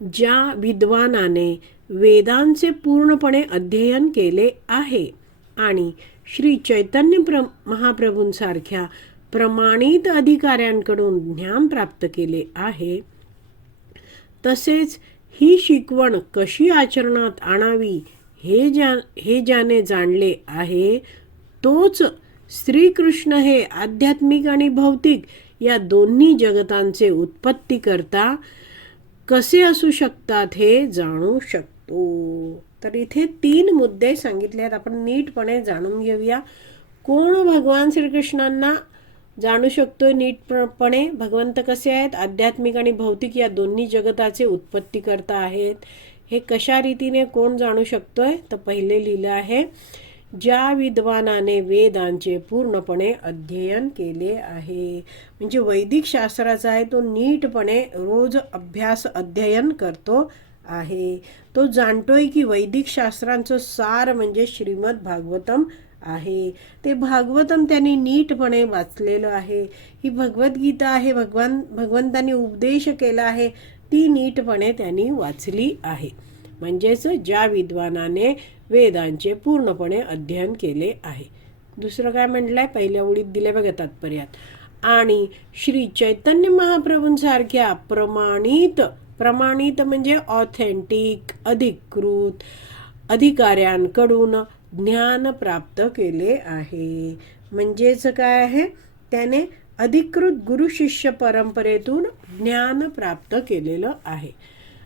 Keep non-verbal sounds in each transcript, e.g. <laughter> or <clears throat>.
ज्या विद्वानाने वेदांचे पूर्णपणे अध्ययन केले आहे आणि श्री चैतन्य प्र महाप्रभूंसारख्या प्रमाणित अधिकाऱ्यांकडून ज्ञान प्राप्त केले आहे तसेच ही शिकवण कशी आचरणात आणावी हे ज्या हे ज्याने जाणले आहे तोच श्रीकृष्ण हे आध्यात्मिक आणि भौतिक या दोन्ही जगतांचे उत्पत्ती करता कसे असू शकतात हे जाणू शकतो. तर इथे तीन मुद्दे सांगितले आहेत. आपण नीटपणे जाणून घेऊया. कोण भगवान श्रीकृष्णांना जाणू शकतो नीटपणे? भगवंत कसे आहेत? आध्यात्मिक आणि भौतिक या दोन्ही जगताचे उत्पत्ती करता आहेत. हे कशा रीतीने कोण जाणू शकतोय? तर पहिले लिहिलं आहे. ज्या विद्वानाने वेदांचे पूर्णपणे अध्ययन केले आहे म्हणजे वैदिक शास्त्राचा आहे तो नीटपणे रोज अभ्यास अध्ययन करतो आहे. तो जाणतोय की वैदिक शास्त्रांचं सार म्हणजे श्रीमद भागवतम आहे. ते भागवतम त्यांनी नीटपणे वाचलेलं आहे. ही भगवद्गीता आहे भगवान भगवंतांनी उपदेश केला आहे ती नीटपणे त्यांनी वाचली आहे. म्हणजेच ज्या विद्वानाने वेदांचे पूर्णपणे अध्ययन केले आहे. दुसरं काय म्हटलंय? पहिल्या ओळीत दिल्या बघा तात्पर्यात. आणि श्री चैतन्य महाप्रभूंसारख्या प्रमाणित प्रमाणित म्हणजे ऑथेंटिक अधिकृत अधिकाऱ्यांकडून ज्ञान प्राप्त केले आहे. म्हणजेच काय आहे? त्याने अधिकृत गुरु शिष्य परंपरेतून ज्ञान प्राप्त केलेलं आहे.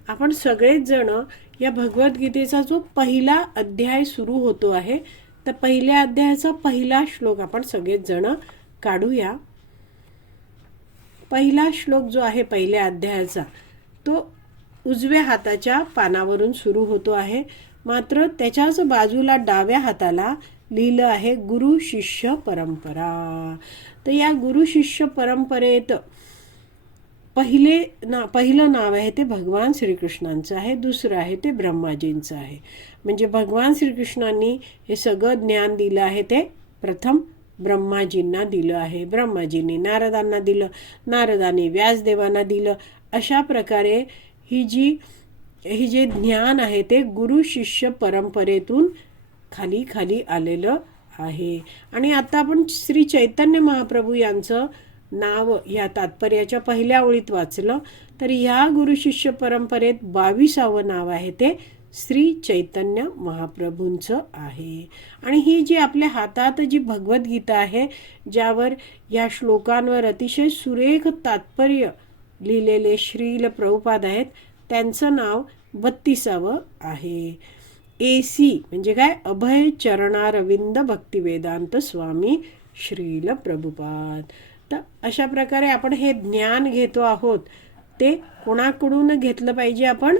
आपण सगळेच जण या भगवद्गीतेचा जो पहिला अध्याय सुरू होतो आहे तर पहिल्या अध्यायाचा पहिला श्लोक आपण सगळेच जण काढूया. पहिला श्लोक जो आहे पहिल्या अध्यायाचा तो उजव्या हाताच्या पानावरून सुरू होतो आहे. मात्र त्याच्याच बाजूला डाव्या हाताला लिहिलं आहे गुरु शिष्य परंपरा. तर या गुरु शिष्य परंपरेत पहिले ना पहिलं नाव आहे ते भगवान श्रीकृष्णांचं आहे दुसरं आहे ते ब्रह्माजींचं आहे. म्हणजे भगवान श्रीकृष्णांनी हे सगळं ज्ञान दिलं आहे ते प्रथम ब्रह्माजींना दिलं आहे. ब्रह्माजींनी नारदांना दिलं नारदांनी व्यासदेवांना दिलं. अशा प्रकारे ही जी ही जे ज्ञान आहे ते गुरु शिष्य परंपरेतून खाली खाली आलेलं आहे. आणि आता आपण श्री चैतन्य महाप्रभू यांचं नाव ह्या तात्पर्याच्या पहिल्या ओळीत वाचलं तर ह्या गुरुशिष्य परंपरेत बावीसावं नाव आहे ते श्री चैतन्य महाप्रभूंचं आहे. आणि ही जी आपल्या हातात जी भगवद्गीता आहे ज्यावर या श्लोकांवर अतिशय सुरेख तात्पर्य लिहिलेले श्रील प्रभुपाद आहेत त्यांचं नाव बत्तीसावं आहे. ए सी म्हणजे काय? अभय चरणारविंद भक्तिवेदांत स्वामी श्रील प्रभुपाद. तर अशा प्रकारे आपण हे ज्ञान घेतो आहोत. ते कोणाकडून घेतलं पाहिजे आपण?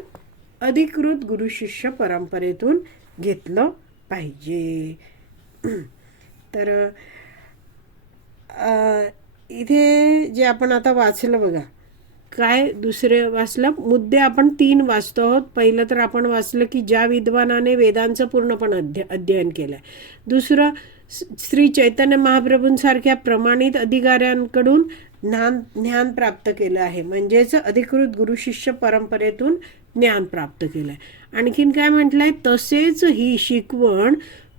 अधिकृत गुरुशिष्य परंपरेतून घेतलं पाहिजे. तर इथे जे आपण आता वाचलं बघा. काय दुसरे वाचलं? मुद्दे आपण तीन वाचतो आहोत. पहिलं तर आपण वाचलं की ज्या विद्वानाने वेदांचं पूर्णपण अध्य अध्ययन केलं आहे दुसरं श्री चैतन्य महाप्रभूंसारख्या प्रमाणित अधिकाऱ्यांकडून ज्ञान ज्ञान प्राप्त केलं आहे. म्हणजेच अधिकृत गुरुशिष्य परंपरेतून ज्ञान प्राप्त केलं आहे आणखीन काय म्हटलं आहे तसेच ही शिकवण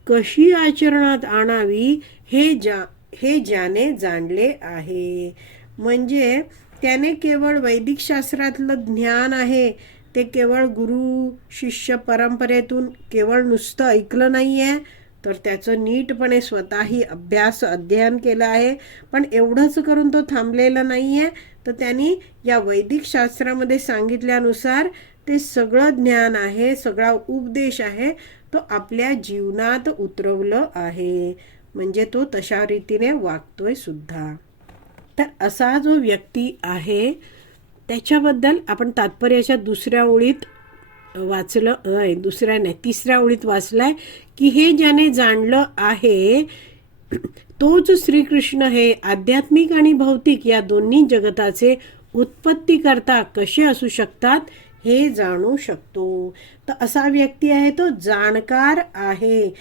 कशी आचरणात आणावी हे जा हे ज्याने जाणले आहे. म्हणजे त्याने केवळ वैदिक शास्त्रातलं ज्ञान आहे ते केवळ गुरु शिष्य परंपरेतून केवळ नुसतं ऐकलं नाही आहे तर त्याचं नीटपणे स्वतःही अभ्यास अध्ययन केलं आहे. पण एवढंच करून तो थांबलेला नाही आहे तर त्यांनी या वैदिक शास्त्रामध्ये सांगितल्यानुसार ते सगळं ज्ञान आहे सगळा उपदेश आहे तो आपल्या जीवनात उतरवलं आहे. म्हणजे तो तशा रीतीने वागतोय सुद्धा. तर असा जो व्यक्ती आहे त्याच्याबद्दल आपण तात्पर्याच्या दुसऱ्या ओळीत वाचलं नाही दुसऱ्या नाही तिसऱ्या ओळीत वाचलाय की हे ज्याने जाणलं आहे तोच श्रीकृष्ण हे आध्यात्मिक आणि भौतिक या दोन्ही जगताचे उत्पत्ती करता कसे असू शकतात हे जाणू शकतो. तर असा व्यक्ती आहे तो जाणकार आहे.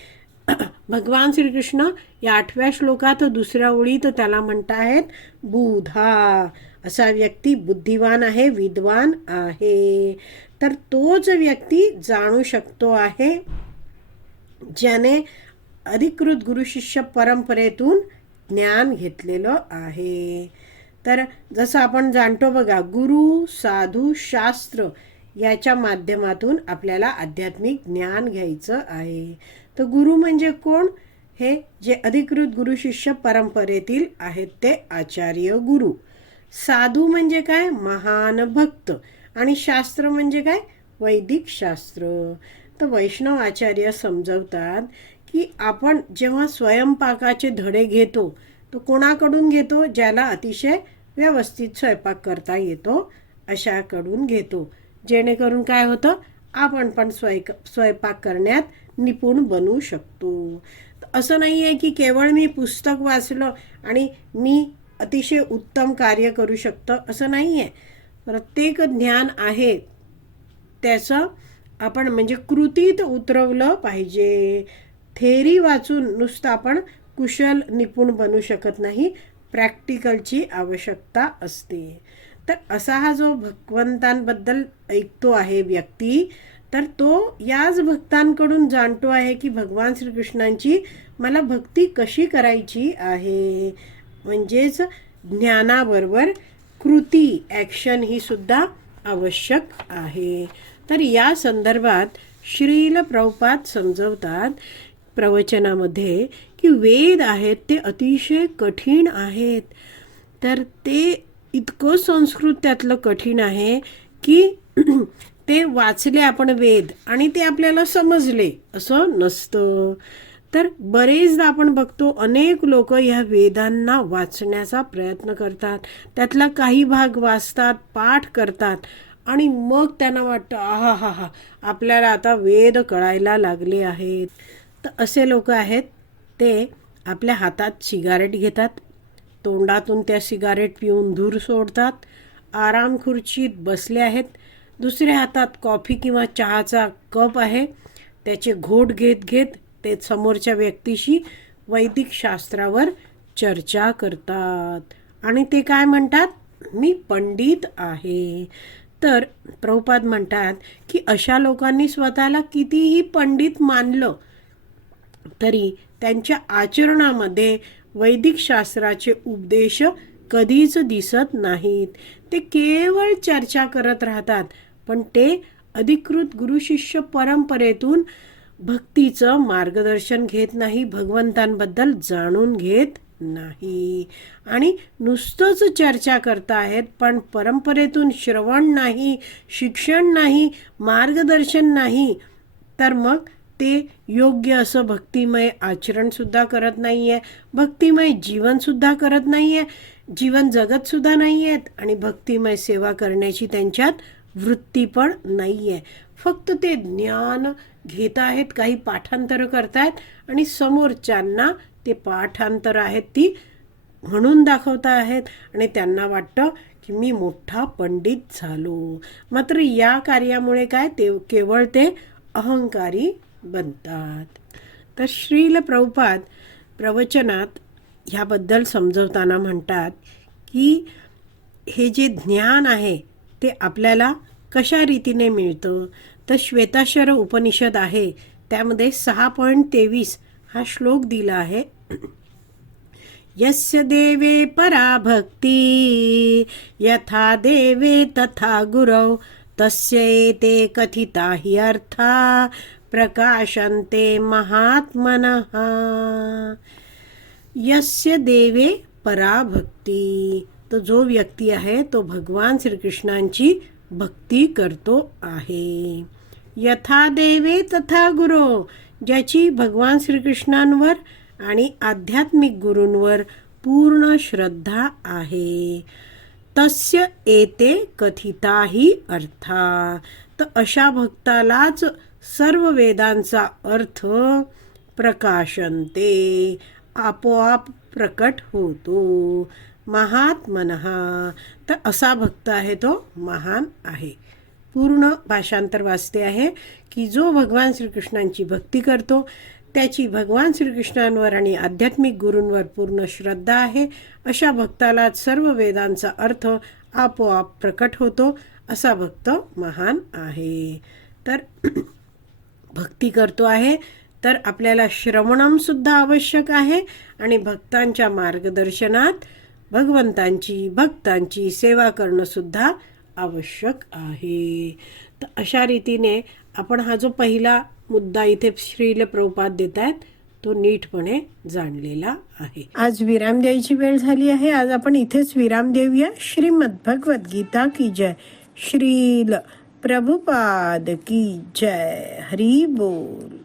भगवान श्रीकृष्ण या आठव्या श्लोकात दुसऱ्या ओळीत त्याला म्हणत आहेत बुधा. असा व्यक्ती बुद्धिवान आहे विद्वान आहे. तर तोच व्यक्ती जाणू शकतो आहे ज्याने अधिकृत गुरुशिष्य परंपरेतून ज्ञान घेतलेलं आहे. तर जसं आपण जाणतो बघा गुरु साधू शास्त्र याच्या माध्यमातून आपल्याला आध्यात्मिक ज्ञान घ्यायचं आहे. तर गुरु म्हणजे कोण? हे जे अधिकृत गुरुशिष्य परंपरेतील आहेत ते आचार्य गुरु. साधू म्हणजे काय? महान भक्त. आणि शास्त्र म्हणजे काय? वैदिक शास्त्र. तर वैष्णव आचार्य समजवतात की आपण जेव्हा स्वयंपाकाचे धडे घेतो तो कोणाकडून घेतो? ज्याला अतिशय व्यवस्थित स्वयंपाक करता येतो अशाकडून घेतो. जेणेकरून काय होतं? आपण पण स्वय स्वयंपाक करण्यात निपुण बनू शकतो. असं नाही आहे की केवळ मी पुस्तक वाचलं आणि मी अतिशय उत्तम कार्य करू शकतं असं नाही आहे प्रत्येक ज्ञान आहे. त्याचं आपण म्हणजे कृतीत उतरवलं पाहिजे. थेरी वाचून नुसतं आपण कुशल निपुण बनू शकत नाही. प्रॅक्टिकलची आवश्यकता असते. तर असा हा जो भगवंतांबद्दल ऐकतो आहे व्यक्ती तर तो याच भक्तांकडून जाणतो आहे की भगवान श्रीकृष्णांची मला भक्ती कशी करायची आहे? म्हणजेच ज्ञानाबरोबर कृती ॲक्शन ही सुद्धा आवश्यक आहे. तर या संदर्भात श्रील प्रभुपाद समजवतात प्रवचनामध्ये की वेद आहेत ते अतिशय कठीण आहेत. तर ते इतकं संस्कृत त्यातलं कठीण आहे की <clears throat> ते वाचले आपण वेद आणि ते आपल्याला समजले असं नसतं. तर बरेचदा आपण बघतो अनेक लोक ह्या वेदांना वाचण्याचा प्रयत्न करतात. त्यातला काही भाग वाचतात पाठ करतात आणि मग त्यांना वाटतं आहा हा हा आपल्याला आता वेद कळायला लागले आहेत. तर असे लोक आहेत ते आपल्या हातात सिगारेट घेतात तोंडातून त्या सिगारेट पिऊन धूर सोडतात आराम खुर्चीत बसले आहेत. दुसऱ्या हातात कॉफी किंवा चहाचा कप आहे त्याचे घोट घेत घेत ते समोरच्या व्यक्तीशी वैदिक शास्त्रावर चर्चा करतात. आणि ते काय म्हणतात? मी पंडित आहे. तर प्रभुपाद म्हणतात की अशा लोकांनी स्वतःला कितीही पंडित मानलं तरी त्यांच्या आचरणामध्ये वैदिक शास्त्राचे उपदेश कधीच दिसत नाहीत. ते केवळ चर्चा करत राहतात पण ते अधिकृत गुरुशिष्य परंपरेतून भक्तीचं मार्गदर्शन घेत नाही भगवंतांबद्दल जाणून घेत नाही. आणि नुसतंच चर्चा करतायत पण परंपरेतून श्रवण नाही शिक्षण नाही मार्गदर्शन नाही तर मग ते योग्य असं भक्तिमय आचरणसुद्धा करत नाही आहे भक्तिमय जीवनसुद्धा करत नाही आहे जीवन जगतसुद्धा नाही आहेत आणि भक्तिमय सेवा करण्याची त्यांच्यात वृत्ती पण नाही आहे फक्त ते ज्ञान घेत आहेत काही पाठांतर करतायत आणि समोरच्यांना ते पाठांतर आहेत ती म्हणून दाखवता आहेत आणि त्यांना वाटतं की मी मोठा पंडित झालो. मात्र या कार्यामुळे काय? ते केवळ ते अहंकारी बनतात. तर श्रील प्रभुपाद प्रवचनात ह्याबद्दल समजवताना म्हणतात की हे जे ज्ञान आहे ते आपल्याला कशा रीतीने मिळतं? तर श्वेताशर उपनिषद आहे. त्यामध्ये सहा पॉईंट तेवीस हा श्लोक दिला आहे. यस्य देवे परा भक्ती यथा देवे तथा गुरौ तस्य ते कथिता हि अर्था प्रकाशन्ते महात्मनः। यस्य देवे पराभक्ती तो जो व्यक्ती आहे तो भगवान श्रीकृष्णांची भक्ती करतो आहे. यथा देवे तथा गुरो ज्याची भगवान श्रीकृष्णांवर आणि आध्यात्मिक गुरूंवर पूर्ण श्रद्धा आहे. तस्य एते कथिताही अर्था. तर अशा भक्तालाच सर्व वेदांचा अर्थ प्रकाशनते. आपोआप प्रकट होतो महात्मनहा तर असा भक्त आहे तो महान आहे. पूर्ण भाषांतर वाचते आहे की जो भगवान श्रीकृष्णांची भक्ती करतो त्याची भगवान श्रीकृष्णांवर आणि आध्यात्मिक गुरूंवर पूर्ण श्रद्धा आहे अशा भक्ताला सर्व वेदांचा अर्थ आपोआप प्रकट होतो असा भक्त महान आहे. तर <clears throat> भक्ती करतो आहे तर आपल्याला श्रवणमसुद्धा आवश्यक आहे आणि भक्तांच्या मार्गदर्शनात भगवंतांची भक्तांची सेवा करणंसुद्धा आवश्यक आहे. तर अशा रीतीने आपण हा जो पहिला मुद्दा इथे श्रील प्रभुपाद देत आहेत तो नीटपणे जाणलेला आहे. आज विराम द्यायची वेळ झाली आहे. आज आपण इथेच विराम देऊया. श्रीमद भगवत गीता की जय. श्रील प्रभुपाद की जय. हरी बोल.